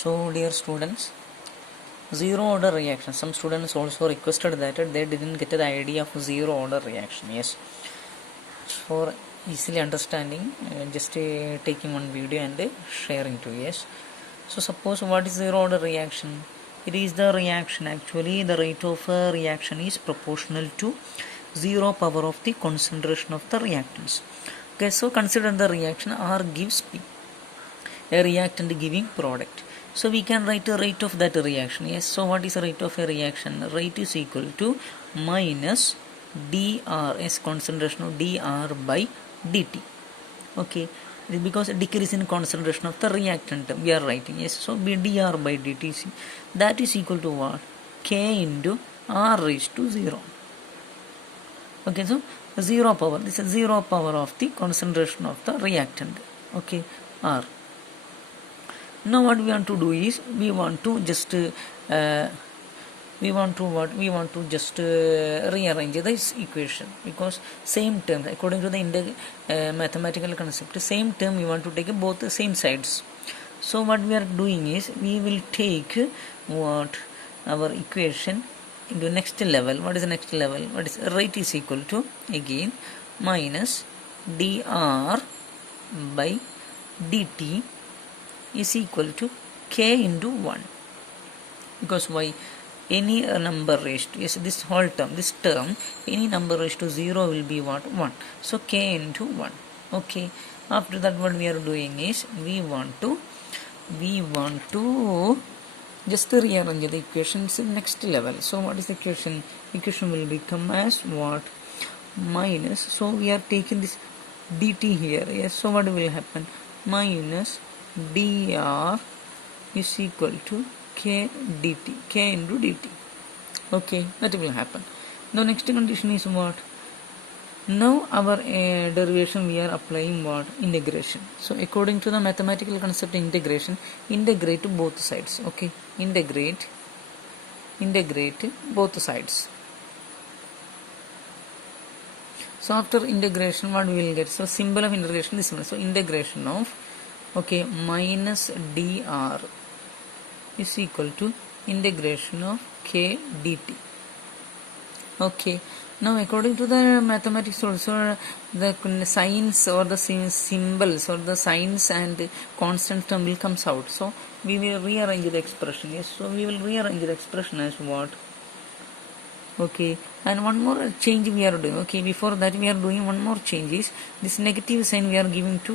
So dear students, zero order reaction. Some students also requested that they didn't get the idea of zero order reaction. Yes, for easily understanding, just taking one video and sharing to. Yes, so suppose what is zero order reaction? It is the reaction, actually the rate of reaction is proportional to zero power of the concentration of the reactants. Okay, so consider the reaction R gives P, a reactant giving product. So we can write a rate of that reaction. Yes, so what is the rate of a reaction? Rate is equal to minus dr, is concentration of dr by dt. Okay, because decrease in concentration of the reactant we are writing. Yes, so dr by dt, that is equal to what? K into r raised to 0. Okay, so zero power, this is zero power of the concentration of the reactant. Okay, R. Now what we want to do is we want to just rearrange this equation, because same term according to the mathematical concept, same term we want to take both the same sides. So what we are doing is we will take what our equation into next level. What is the next level? What is rate is equal to again minus dr by dt is equal to k into 1, because why? Any number raised to, yes, this whole term, this term, any number raised to 0 will be what? 1. So k into 1. Okay, after that what we are doing is we want to just rearrange the equations in next level. So what is the equation? Equation will become as what? Minus, so we are taking this dt here. Yes, so what will happen? Minus dr is equal to k dt, k into dt. Okay, that will happen. Now next condition is what? Now our derivation we are applying what? Integration. So according to the mathematical concept integration, integrate both sides. Okay, integrate both sides. So after integration what we will get? So symbol of integration is, so integration of, okay, minus dr is equal to integration of k dt. Okay, now according to the mathematics also, the signs or the symbols or the signs and constant term will comes out. So we will rearrange the expression. Yes, so we will rearrange the expression as what? Okay, and one more change we are doing. Okay, before that we are doing one more change is this negative sign we are giving to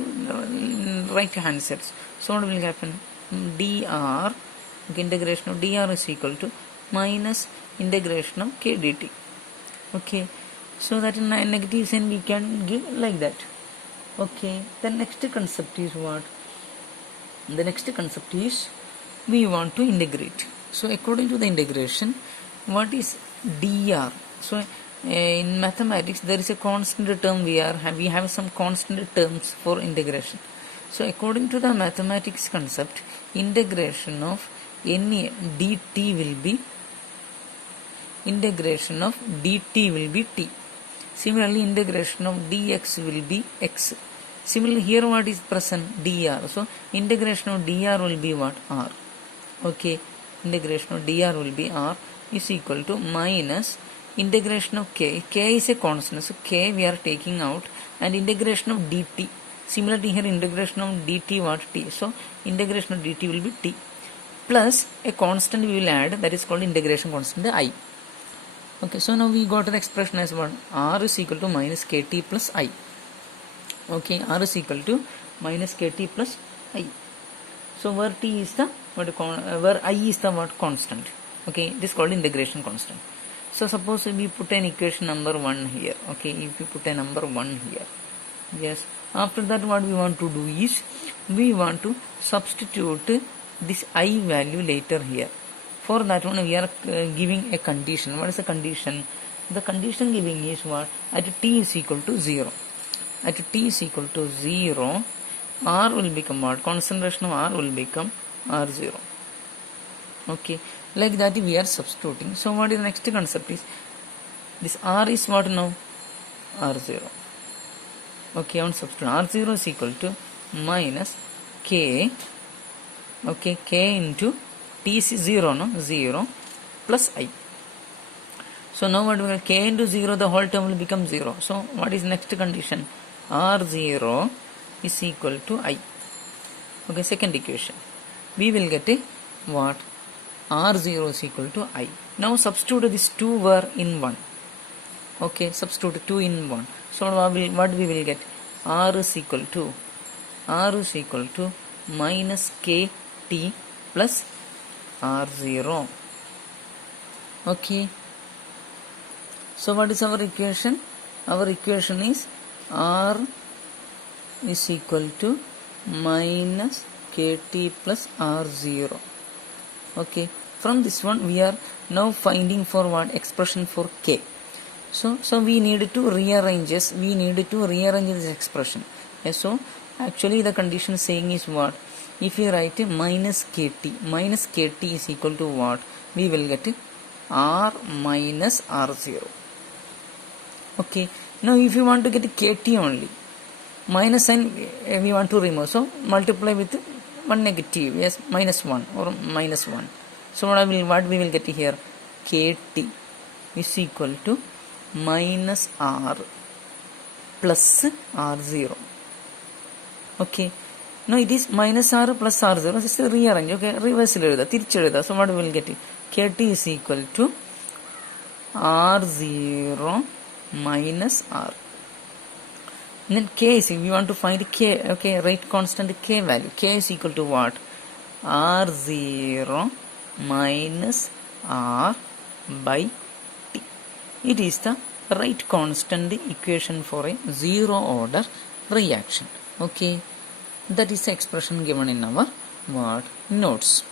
right hand sides. So what will happen? Dr, okay, integration of dr is equal to minus integration of k dt. Okay, so that in negative sign we can give like that. Okay, the next concept is what? The next concept is we want to integrate. So according to the integration, what is dr? So in mathematics there is a constant term we have some constant terms for integration. So according to the mathematics concept, integration of any dt will be t. Similarly, integration of dx will be x. Similarly, here what is present? dr. So integration of dr will be what? R. Okay, integration of dr will be r is equal to minus integration of k. K is a constant, so k we are taking out, and integration of dt. Similarly, here integration of dt what? T. So integration of dt will be t plus a constant we will add, that is called integration constant I. Okay, so now we got the expression as what? R is equal to minus kt plus I. Okay, R is equal to minus kt plus I. So where t is the where I is the what? Constant. Okay, this is called integration constant. So suppose we put an equation number 1 here. Okay, if you put a number 1 here, yes, after that what we want to do is we want to substitute this I value later here. For that one we are giving a condition. What is the condition? The condition giving is what? At t is equal to 0. At t is equal to 0, R will become what? Concentration of R will become R0. Okay, like that we are substituting. So what is the next concept is this R is what now? R0. Okay, on substitute R0 is equal to minus K Okay, k into t is 0, no? 0 plus I. So now what we have, k into 0, the whole term will become 0. So what is next condition? R0 is equal to I. Okay, second equation. We will get a what? R0 is equal to I. Now substitute these two were in 1. Okay, substitute 2 in 1. So what we will get? R is equal to minus kt plus R0. Okay. So what is our equation? Our equation is R is equal to minus kt plus R0. Okay. From this one we are now finding for what? Expression for k. So we need to rearrange this. We need to rearrange this expression. Okay, so actually the condition saying is what? If you write minus kt is equal to what? We will get R minus R0. Okay. Now if you want to get kt only, minus sign we want to remove. So multiply with one negative. Yes, minus 1 or minus 1. So what we will get here? Kt is equal to minus R plus R0. Okay. Now it is minus R plus R0. Just rearrange. Okay. Reverse. So what we will get? Kt is equal to R0 minus R. And then k is, we want to find k. Okay. Write constant k value. K is equal to what? R0 minus R by t. It is the right constant equation for a zero order reaction. Okay, that is the expression given in our notes.